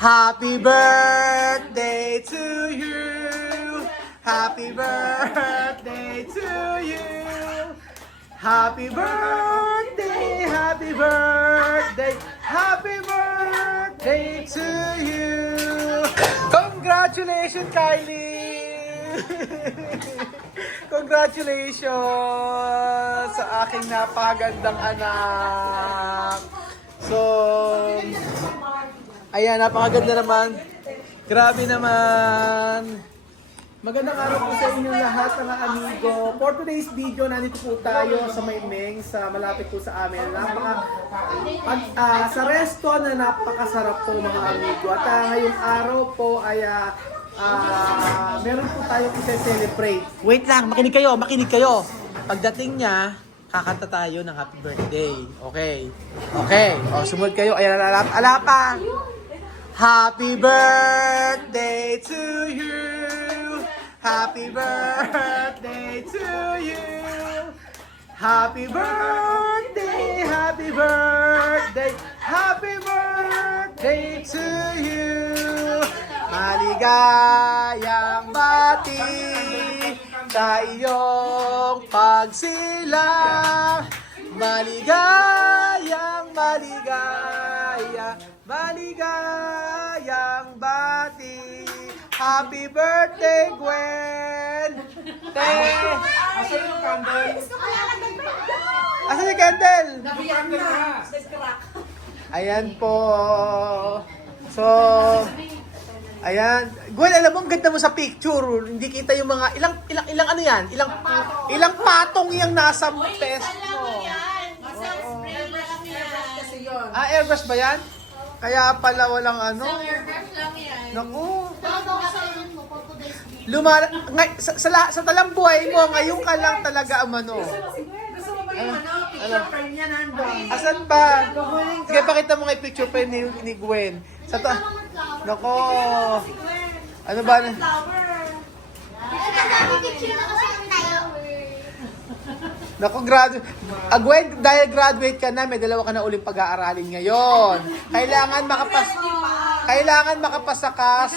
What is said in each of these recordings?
Happy birthday to you. Happy birthday to you. Happy birthday, happy birthday, happy birthday to you. Congratulations, Kylie! Congratulations sa aking napakagandang anak. So, ayan, napakaganda naman. Grabe naman. Magandang araw po sa inyo lahat mga amigo. For today's video, nandito po tayo sa Maymeng, sa malapit po sa amin. Sa resto na napakasarap po mga amigo. At ngayong araw po ay meron po tayo i-celebrate. Wait lang, makinig kayo. Pagdating niya, kakanta tayo ng happy birthday. Okay. O, sumunod kayo. Ayan, ala pa. Happy birthday to you. Happy birthday to you. Happy birthday, happy birthday, happy birthday to you. Maligayang bati sa iyong pagsilang. Maligayang bati. Happy birthday, Gwen! Asan yung candle? Asan yung candle? Ayan po. So, ayan. Gwen, alam mo, ang ganda mo sa picture. Hindi kita yung mga, ilang ano yan? Ilang patong yung nasa test mo. Airbrush ba yan? Kaya pala walang ano. Airbrush lang yan. Naku. Sa talambuhay mo, ngayon ka lang talaga amano. Gusto mo ba yung picture frame niya nandun? Asan ba? Sige, pakita mo nga yung picture pa ni Gwen. Nako. Ano ba? Nako, Gwen, dahil graduate ka na, may dalawa ka na uling pag-aaralin ngayon. Kailangan makapasa ka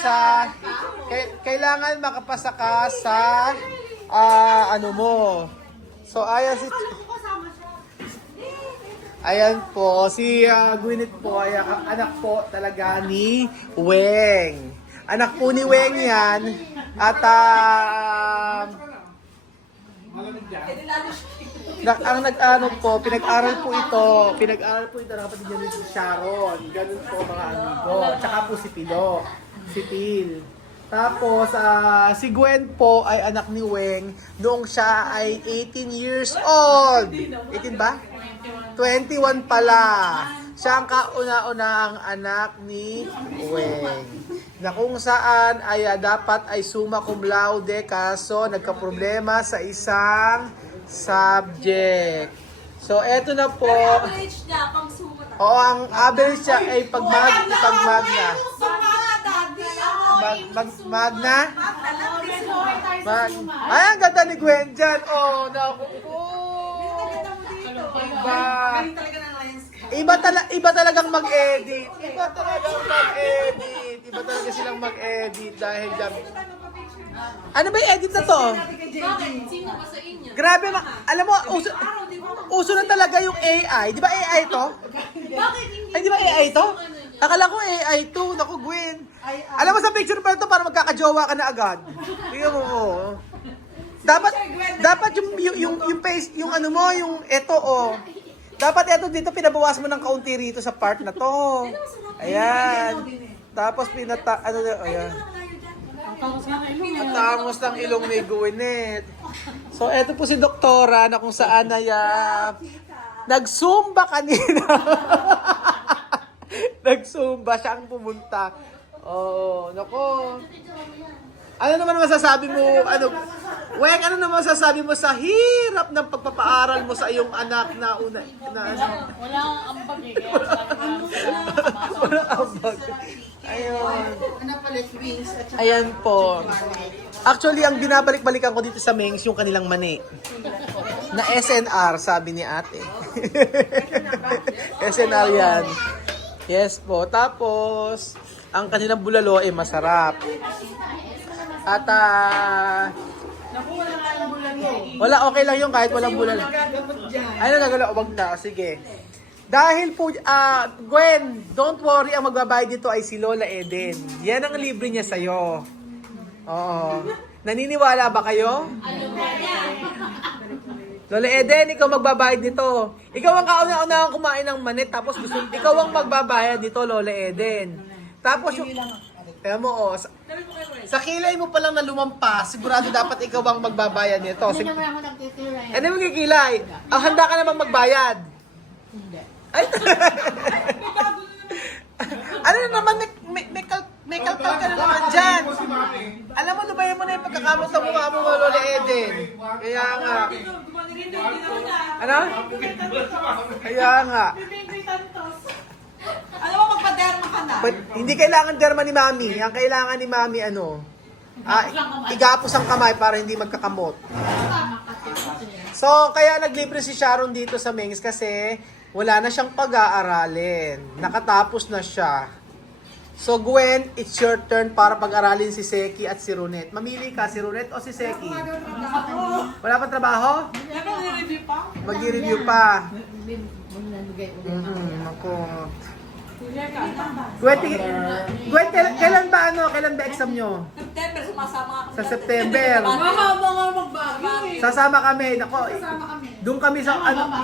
sa ano mo. So ayan po si Gwyneth po ay anak po talaga ni Weng. Anak po ni Weng yan at pinag-aral po ito ng kapatid niya si Sharon. Ganun po mga amigo. Tsaka po si Phil. Tapos, si Gwen po ay anak ni Weng noong siya ay 18 years old. 18 ba? 21 pala. Siya ang kauna-unahang anak ni Weng. Na kung saan ay dapat ay summa cum laude kaso nagka-problema sa isang subject. So, eto na po. Average niya, pang sumot. Oo, ang average siya ay pag-magna. Ay, ang ganda ni Gwen dyan. Oh, naku po. Iba talagang mag-edit. Iba talaga silang mag-edit dahil dyan. Ano ba yung edit na to? Bakit? Sino ba sa inyo? Grabe, alam mo, uso na talaga yung AI. Di ba AI to? Bakit Ay, di ba AI to? Akala ko AI to. Naku, Gwen. Alam mo sa picture pa ito para magkakajowa ka na agad. Tingnan mo. Oh. Dapat yung face, yung ano mo, yung ito oh. Dapat ito dito pinabawas mo ng kaunti rito sa part na to. Ayan. Tapos ayan. Ang tangos ng ilong ni Gwyneth. So, eto po si Doktora na kung saan ay nag-zumba kanina. Nag-zumba siya ang pumunta. Oh, nako. Ano naman masasabi mo? Weng, ano naman masasabi mo sa hirap ng pagpapaaral mo sa iyong anak na una? Wala ambag eh. Wala ambag. Ayun. Ano pala, wings at saka Ayan po. Actually, ang binabalik-balikan ko dito sa Mengs, yung kanilang mani. Na SNR, sabi ni ate. SNR yan. Yes po. Tapos, ang kanilang bulalo ay masarap. At Nakuha na nga yung bulalo. wala, okay lang yung kahit walang bulalo. Nagagamot dyan. Ay, nagagala, wag na. Sige. Dahil po, Gwen, don't worry, ang magbabayad dito ay si Lola Eden. Yan ang libre niya sa'yo. Oo. Naniniwala ba kayo? Lola Eden, ikaw magbabayad dito. Ikaw ang kauna-unahang kumain ng manit, tapos ikaw ang magbabayad dito, Lola Eden. Tapos yung... Kaya mo, sa kilay mo palang na lumampas, sigurado dapat ikaw ang magbabayad nito. Hindi naman ako nagtitira yan. Ano yung kikilay? Ang handa ka namang magbayad. Hindi. Ay! Ano na naman, may kalkal ka na naman dyan. Alam mo, lubayan mo na yung pagkakamot ng mukha mo, Lola Eden. Kaya nga. Ano? Kaya nga. Alam mo, magpa-derma ka na. But, hindi kailangan derma ni Mami. Ang kailangan ni Mami, igapos ang kamay para hindi magkakamot. So, kaya naglibre si Sharon dito sa Mengs kasi wala na siyang pag-aaralin. Nakatapos na siya. So, Gwen, it's your turn para pag-aralin si Seki at si Runet. Mamili ka, si Runet o si Seki? Wala pa trabaho? Mag-review pa? Mag-review pa. Mamimigay Ako. Gwen, kailan ba exam nyo? September, sumasama ako. Sa September. Mahaba nga magbago eh. Sasama kami. Nako, doon kami sa,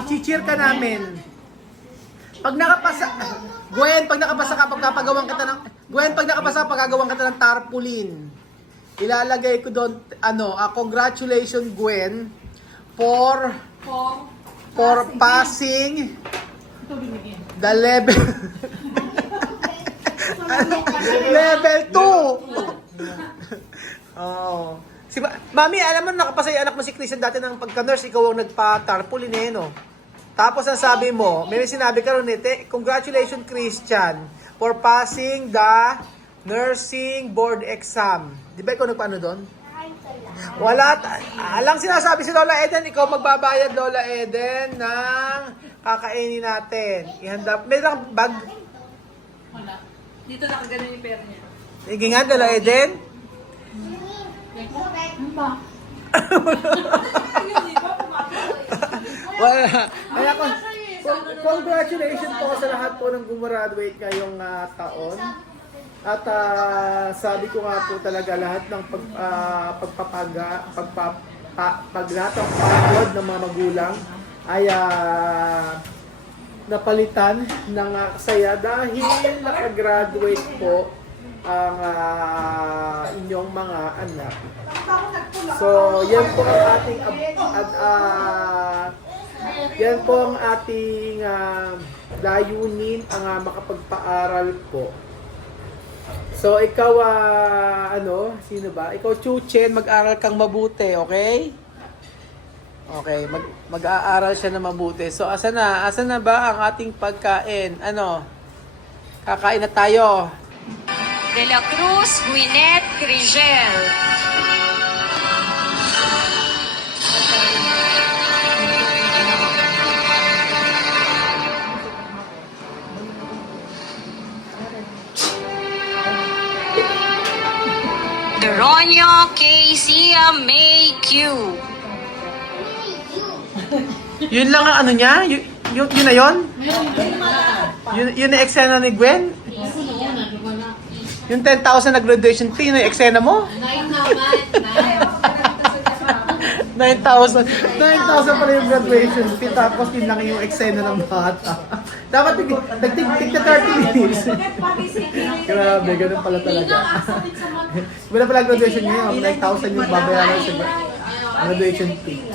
i-cheer ka namin. Pag nakapasa, Gwen, pag nakapasa ka, pagagawan kita ng tarpaulin. Ilalagay ko doon, congratulations Gwen, for passing the level, level 2. Oh. Mami, alam mo, nakapasa yung anak mo si Christian dati ng pagka-nurse, ikaw ang nagpa-tarpaulin eh, no? Tapos ang sabi mo, may sinabi ka ron, congratulations Christian for passing the nursing board exam. Di ba ikaw nagpaano doon? Wala. Alang sinasabi si Lola Eden, ikaw magbabayad, Lola Eden, ng kakainin natin. Ihanda. May lang bag. Wala. Dito nakaganon yung pera niya. Sige nga, Lola Eden. Ano ba? Wala. Kaya congratulations po sa lahat po ng gumraduate ngayong taon. At sabi ko nga po talaga lahat ng lahat ng pagod ng mga magulang ay napalitan ng saya dahil nakagraduate po ang inyong mga anak. So, yan po ang ating layunin ang makapagpaaral po. So, ikaw sino ba? Ikaw Chuchen, mag-aral kang mabuti, okay? Okay, mag-aaral siya na mabuti. So, asa na ba ang ating pagkain? Kakain na tayo. De la Cruz, Gwyneth Grigel. Doronio Casey May Q. Yun lang ang niya? Yun na yun? Yun na eksena ni Gwen? Yung 10,000 na graduation fee, yun na eksena mo? 9,000 pala yung graduation fee, tapos yun lang yung eksena ng bata. Dapat nagtigta 30 minutes. Grabe, ganun pala talaga. Wala pala graduation ngayon, 9,000 yung babayaran sa graduation fee.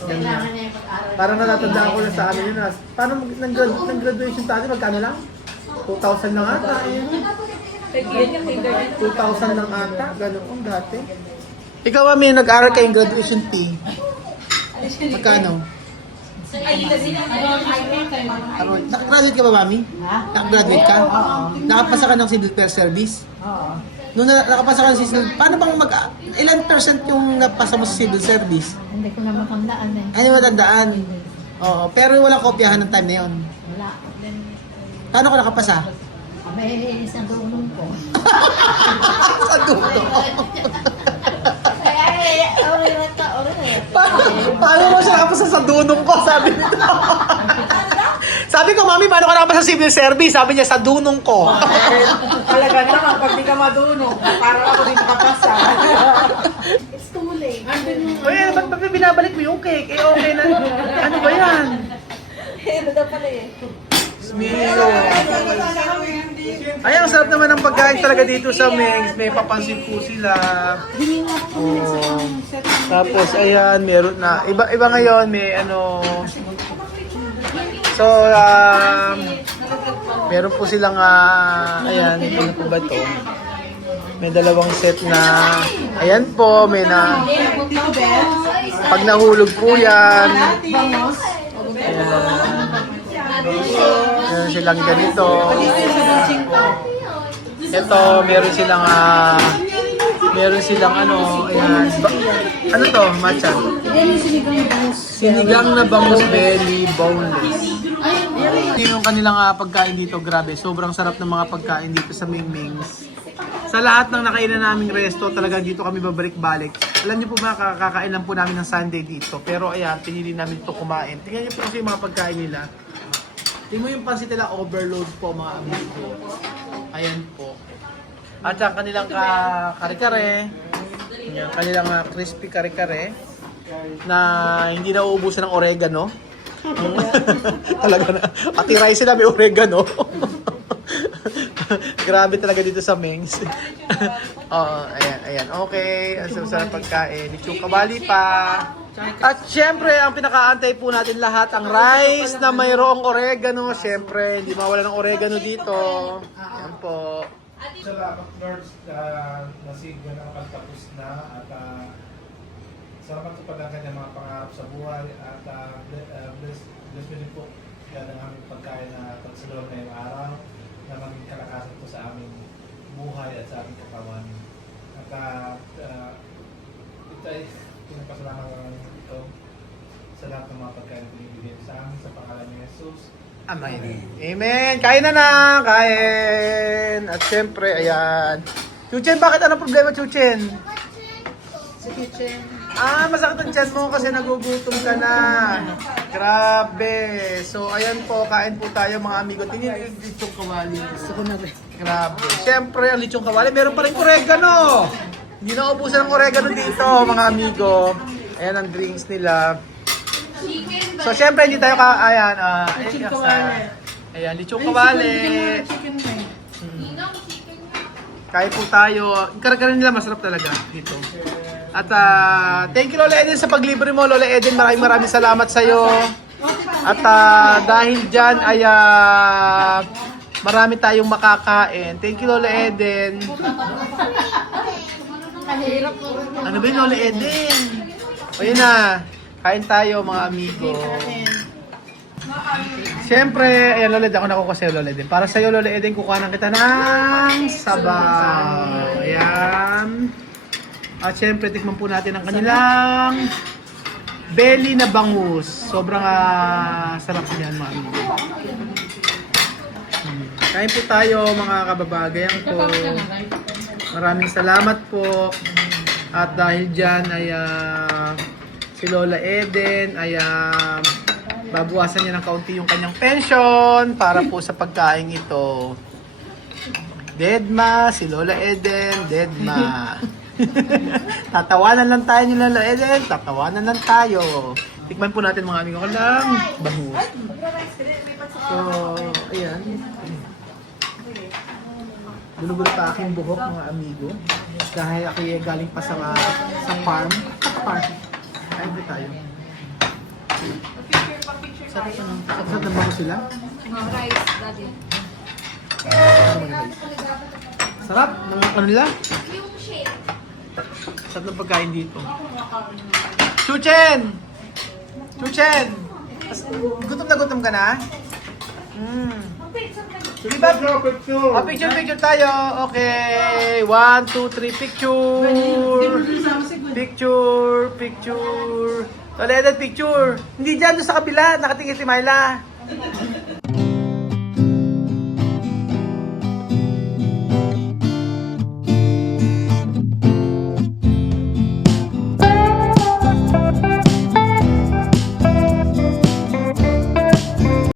Kailangan niya yung pag-aral. Parang natatandaan ko na sa amin yun. Paano nang graduation sa atin, magkano lang? 2,000 lang ata. 2,000 lang ata. Ganoon dati. Ikaw, Mami, nag-aral kayong graduation fee. Magkano? Nakagraduate ka ba, Mami? Ha? Nakagraduate ka? Nakapasa ka ng civil care service? Oo. Nung nakapasa ka ng civil, paano bang ilan percent yung napasa mo sa civil service? Hindi ko na matandaan eh. Ano matandaan? Oo, pero walang kopyahan ng time na yun. Wala. Paano ka nakapasa? May isang dunong ko. Sa dulo. Paano mo siya nakapasa sa dunong ko? Sabi nito. Sabi ko, Mami, paano ka nakapasa sa civil service? Sabi niya, sa dunong ko. Talaga naman, pag di ka madunong, parang ako din nakapasa. It's too late. Uy, ba't binabalik mo yung cake? Eh, okay na. Ano ba yan? Ano daw pala eh. Milo. Ay, ang sarap naman ng pagkain talaga dito sa Mengs. May papansin po sila. Oh. Tapos, ayan, meron na. Iba ngayon, may ano. So, meron po silang, ayan, ano po ba to? May dalawang set na, ayan po, may na, pag nahulog po yan. Ayan. Meron silang ganito. Ito, meron silang ano, ayan. Ano to, matcha? Sinigang na bangus belly, boneless. Yung kanilang pagkain dito, grabe. Sobrang sarap ng mga pagkain dito sa Mingmings. Sa lahat ng nakainan naming resto, talaga dito kami babalik-balik. Alam niyo po ba, kakakain lang po namin ng Sunday dito. Pero ayan, pinili namin ito kumain. Tingnan niyo po kasi yung mga pagkain nila. Tingnan mo yung pansit nila, overload po mga amigo. Ayan po. At ang kanilang kare-kare. Yung kanilang crispy kare-kare. Na hindi na uubusan ng oregano. Talaga na. Pati rice sila may oregano. Grabe talaga dito sa Mengs. Ayan. Okay. Ang sarap pagkain. Lechong kawali pa. At syempre, ang pinakaantay po natin lahat, ang rice na mayroong oregano. Syempre, hindi mawala ng oregano dito. Ayan po. Salamat Lord, nasigyan na nakatapos na at salamat po pala ang kanyang mga pangarap sa buhay at bless mo din po yan ang aming pagkain na pagsalon ngayong araw na maging kalakasan po sa aming buhay at sa aming katawan. At ito ay pinapasalamat naman ito sa lahat ng mga pagkain na binibigay sa amin sa pangalan ni Jesus. Amen. Amen. Kain na! Kain! At syempre, ayan. Chuchen, bakit? Anong problema, Chuchen? Sa kitchen. Masakit ang tiyan mo kasi nagugutom ka na. Grabe. So, ayan po. Kain po tayo mga amigo. Tingnan yung lechong kawali. Gusto ko na rin. Grabe. Syempre, ang lechong kawali. Meron pa rin oregano. Hindi na ubusan ng oregano dito, mga amigo. Ayan ang drinks nila. So, syempre, hindi tayo ayan, Lechong kawali. Ayan, lechong kawali. Kain po tayo. Karagaran nila, masarap talaga dito. At thank you, Lola Eden, sa paglibre mo, Lola Eden. Maraming salamat sa'yo. At dahil dyan, ay marami tayong makakain. Thank you, Lola Eden. Ano ba yun, Lola Eden? O yun na. Kain tayo mga amigo. Siyempre, ayan Lola Eden, ako nakuha sa'yo Lola Eden. Para sa'yo Lola Eden, kukuhanan kita ng sabaw. Ayan. At siyempre, tikman po natin ang kanilang belly na bangus. Sobrang sarap niyan mga amigo. Kain po tayo mga kababagayan ko. Maraming salamat po. At dahil dyan ay si Lola Eden ay babawasan niya ng kaunti yung kanyang pension para po sa pagkain ito. Deadma, si Lola Eden, Deadma. Tatawanan lang tayo ni Lola Eden, tatawanan lang tayo. Tikman po natin mga amigo ko lang. Bangus. So, ayan. Gulo-gulo pa aking buhok mga amigo. Dahil ako galing pa sa farm. Kain po tayo. Sarap ng bangus sila. Rice, daddy. Sarap ng kanila. Sarap ng pagkain dito. Chuchen! Chuchen! Gutom ka na? Sige ba? Picture tayo. Okay. 1, 2, 3, picture. Picture. Lola Eden, picture. Hindi dyan, doon sa kabila. Nakatingin si Myla.